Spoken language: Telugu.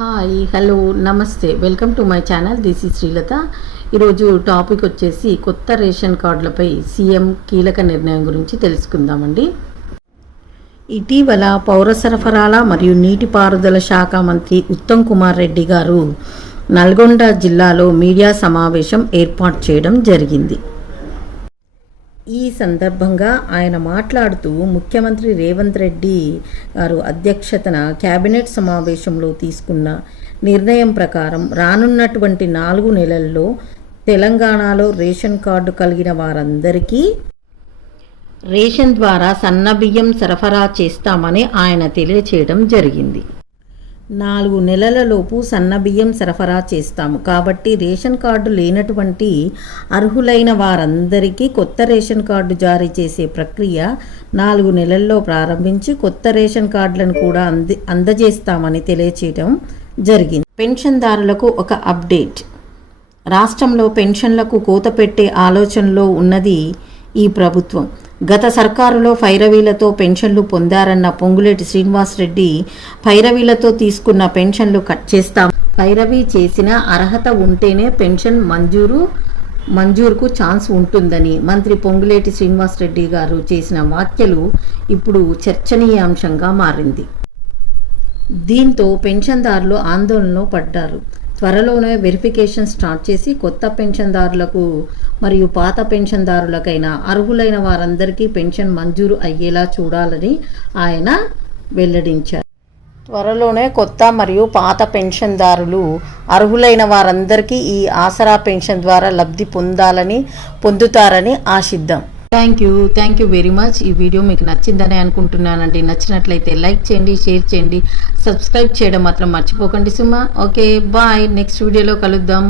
హాయ్ హలో నమస్తే welcome to my channel this is Srilatha. ఈరోజు టాపిక్ వచ్చేసి కొత్త రేషన్ కార్డులపై సీఎం కీలక నిర్ణయం గురించి తెలుసుకుందామండి. ఇటీవల పౌర సరఫరాల మరియు నీటిపారుదల శాఖ మంత్రి ఉత్తమ్ కుమార్ రెడ్డి గారు నల్గొండ జిల్లాలో మీడియా సమావేశం ఏర్పాటు చేయడం జరిగింది. ఈ సందర్భంగా ఆయన మాట్లాడుతూ ముఖ్యమంత్రి రేవంత్ రెడ్డి గారు అధ్యక్షతన కేబినెట్ సమావేశంలో తీసుకున్న నిర్ణయం ప్రకారం రానున్నటువంటి 4 నెలల్లో తెలంగాణలో రేషన్ కార్డు కలిగిన వారందరికీ రేషన్ ద్వారా సన్నబియ్యం సరఫరా చేస్తామని ఆయన తెలియచేయడం జరిగింది. 4 నెలలలోపు సన్నబియ్యం సరఫరా చేస్తాము కాబట్టి రేషన్ కార్డు లేనటువంటి అర్హులైన వారందరికీ కొత్త రేషన్ కార్డు జారీ చేసే ప్రక్రియ 4 నెలల్లో ప్రారంభించి కొత్త రేషన్ కార్డులను కూడా అందజేస్తామని తెలియచేయడం జరిగింది. పెన్షన్దారులకు ఒక అప్డేట్. రాష్ట్రంలో పెన్షన్లకు కోత పెట్టే ఆలోచనలో ఉన్నది ఈ ప్రభుత్వం. గత సర్కారులో ఫైరవీలతో పెన్షన్లు పొందారన్న పొంగులేటి శ్రీనివాసరెడ్డి ఫైరవీలతో తీసుకున్న పెన్షన్లు కట్ చేస్తాం, ఫైరవీ చేసిన అర్హత ఉంటేనే పెన్షన్ మంజూరుకు ఛాన్స్ ఉంటుందని మంత్రి పొంగులేటి శ్రీనివాసరెడ్డి గారు చేసిన వ్యాఖ్యలు ఇప్పుడు చర్చనీయాంశంగా మారింది. దీంతో పెన్షన్దారులు ఆందోళనలో పడ్డారు. త్వరలోనే వెరిఫికేషన్ స్టార్ట్ చేసి కొత్త పెన్షన్దారులకు మరియు పాత పెన్షన్దారులకైనా అర్హులైన వారందరికీ పెన్షన్ మంజూరు అయ్యేలా చూడాలని ఆయన వెల్లడించారు. త్వరలోనే కొత్త మరియు పాత పెన్షన్దారులు అర్హులైన వారందరికీ ఈ ఆసరా పెన్షన్ ద్వారా లబ్ధి పొందుతారని ఆశిద్దాం. Thank you very much. ఈ వీడియో మీకు నచ్చిందని అనుకుంటున్నానండి. నచ్చినట్లయితే లైక్ చేయండి, షేర్ చేయండి, సబ్స్క్రైబ్ చేయడం మాత్రం మర్చిపోకండి సుమా. ఓకే బాయ్, నెక్స్ట్ వీడియోలో కలుద్దాం.